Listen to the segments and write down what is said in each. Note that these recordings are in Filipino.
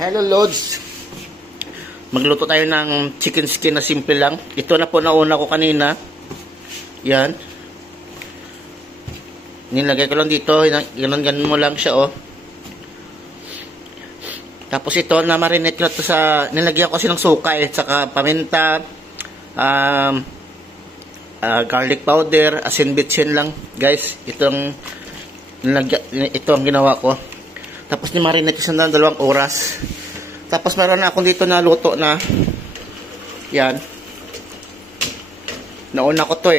Hello Lods, magluto tayo ng chicken skin na simple lang. Ito na po nauna ko kanina. Yan, nilagay ko lang dito, ganun mo lang siya, oh. Tapos ito na marinate ko to sa, nilagyan ko kasi ng suka saka paminta, garlic powder, asin bitsin lang guys. Ito ang ginawa ko. Tapos ni-marinate ko sa 2 oras. Tapos meron na akong dito na luto na. Yan. Nauna ko to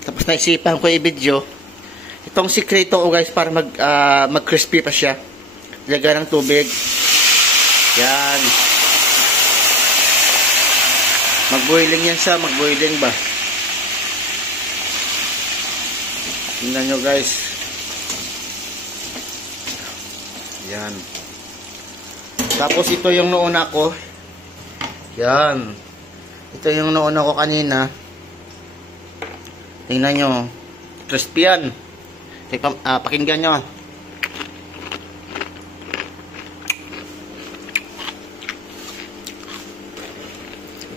Tapos naisipan ko i-video. Itong sikreto ko guys para mag-crispy pa siya. Lagyan ng tubig. Yan. Mag-boiling yan siya. Mag-boiling ba? Tingnan nyo guys. Yan. Tapos ito yung nauna ko. Yan. Ito yung nauna ko kanina. Tingnan nyo. Crispy yan. Pakinggan nyo.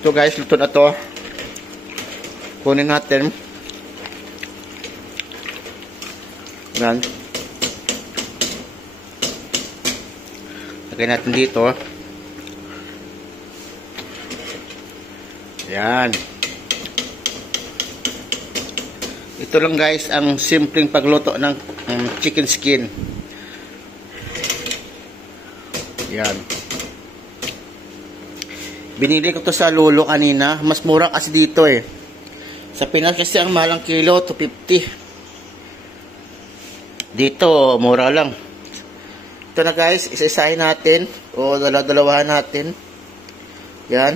Ito guys, luto na to. Kunin natin. Yan. Lagay natin dito. Yan. Ito lang guys ang simpleng pagluto ng chicken skin. Yan. Binili ko to sa Lolo kanina. Mas mura kasi dito Sa Pinas kasi ang mahal ang kilo, 250. Dito, mura lang. Ito na guys, isa-isahin natin o dalawahan natin. Yan.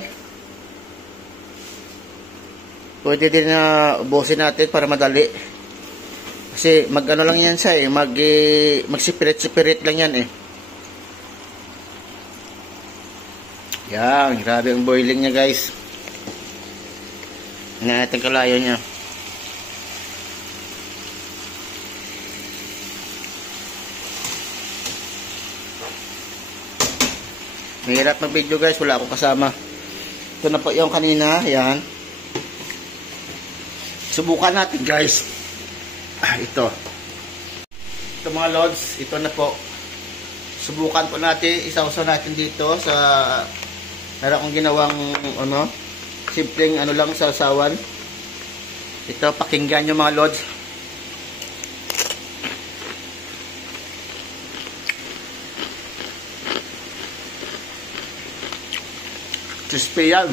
Pwede din na ubusin natin para madali. Kasi mag-ano lang yan siya mag-sipirit-sipirit lang yan Yan, grabe ang boiling niya guys. Tingnan natin kalayo niya. Mahirap mag-video guys, wala akong kasama. Ito na po yung kanina, yan. Subukan natin guys. Ito. Ito mga lods, ito na po. Subukan po natin, isawsaw natin dito sa meron akong ginawang simpleng lang sausawan. Ito, pakinggan nyo mga lods. Crispy yan.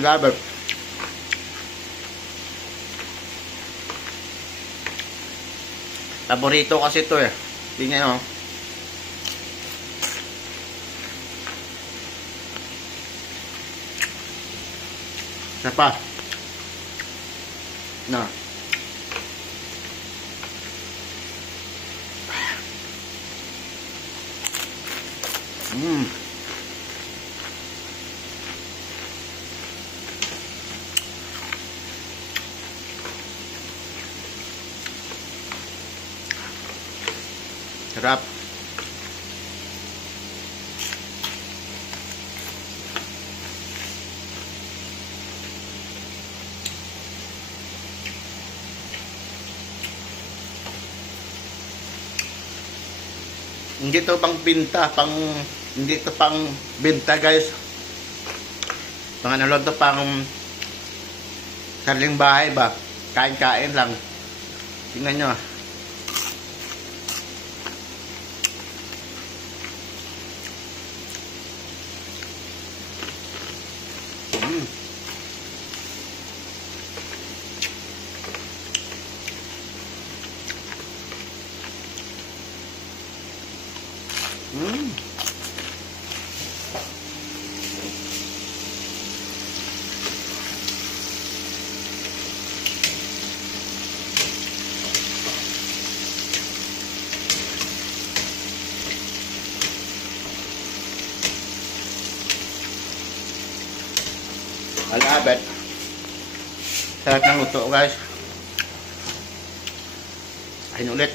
Love it. Paborito kasi ito Tingnan Isa pa. Na. Sarap. Hindi to pang binta, hindi to pang binta guys. Pang lang to, pang sariling bahay ba? Kain-kain lang. Tingnan nyo. Malabet. Sarap ng luto guys. Ayun ulit.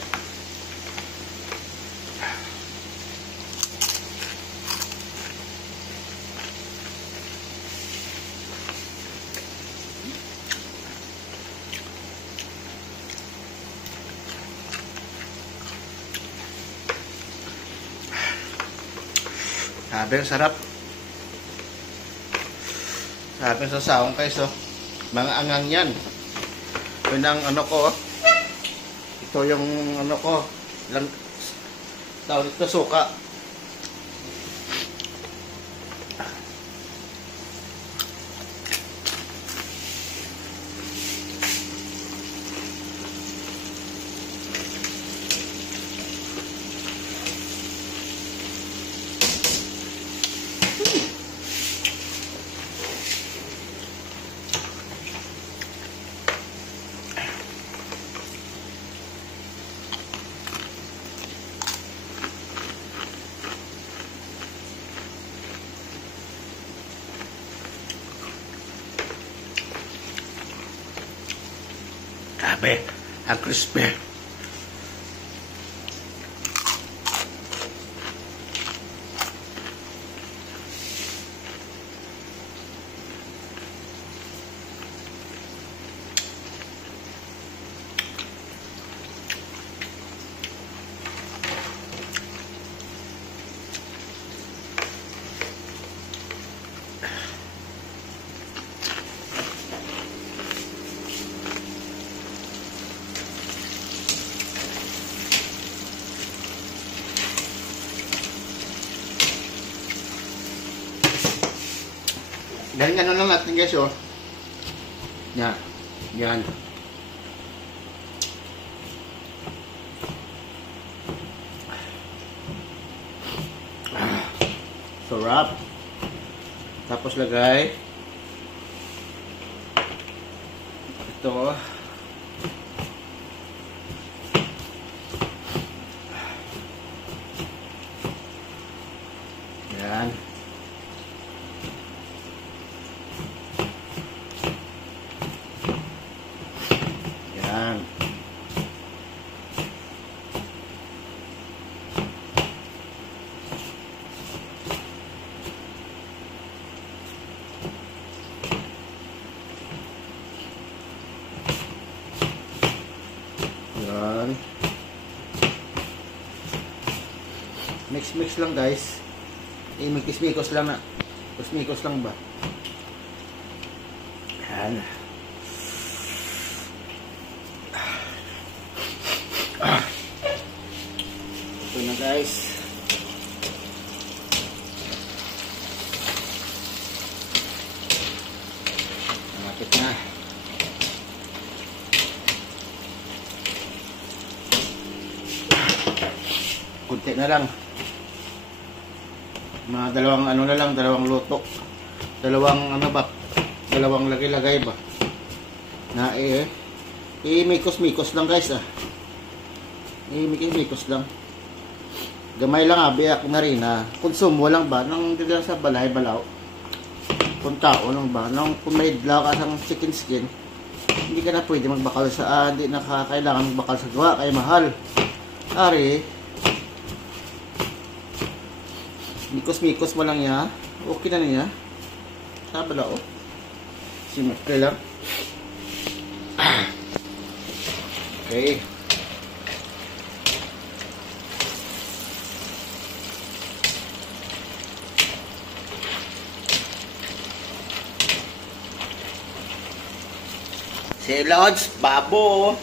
Sabi, sarap. Sabi sa sahong guys, oh. Mga angang yan. Yun ang ano ko, oh. Ito yung ano ko, lang tawag ito, suka. Grabe, ang crispy. Dahil ano lang natin guys, oh. Yan. Yan. Sarap. Tapos lagay ito. Yan. Yan. Yan. Mix lang guys. Mikis-mikos lang na. Mikos lang ba? Yan. Ito na guys. Malapit na. Kunti na lang. Mga dalawang ano na lang, dalawang luto. Dalawang ano ba? Dalawang lagay-lagay ba? Na mikos-mikos lang guys ah. Mikos lang. Gamay lang biyak na rin na konsumo lang ba nang dila sa balay balaw. Kung tao lang ba nang kung may idlaw ka sang chicken skin, hindi ka na pwede magbakal sa hindi na kailangan magbakal sa gawa kay mahal. Ari mikos mo lang ya. Okay na niya. Sa balaw. Simple lang. Okay. Si Lods, babo.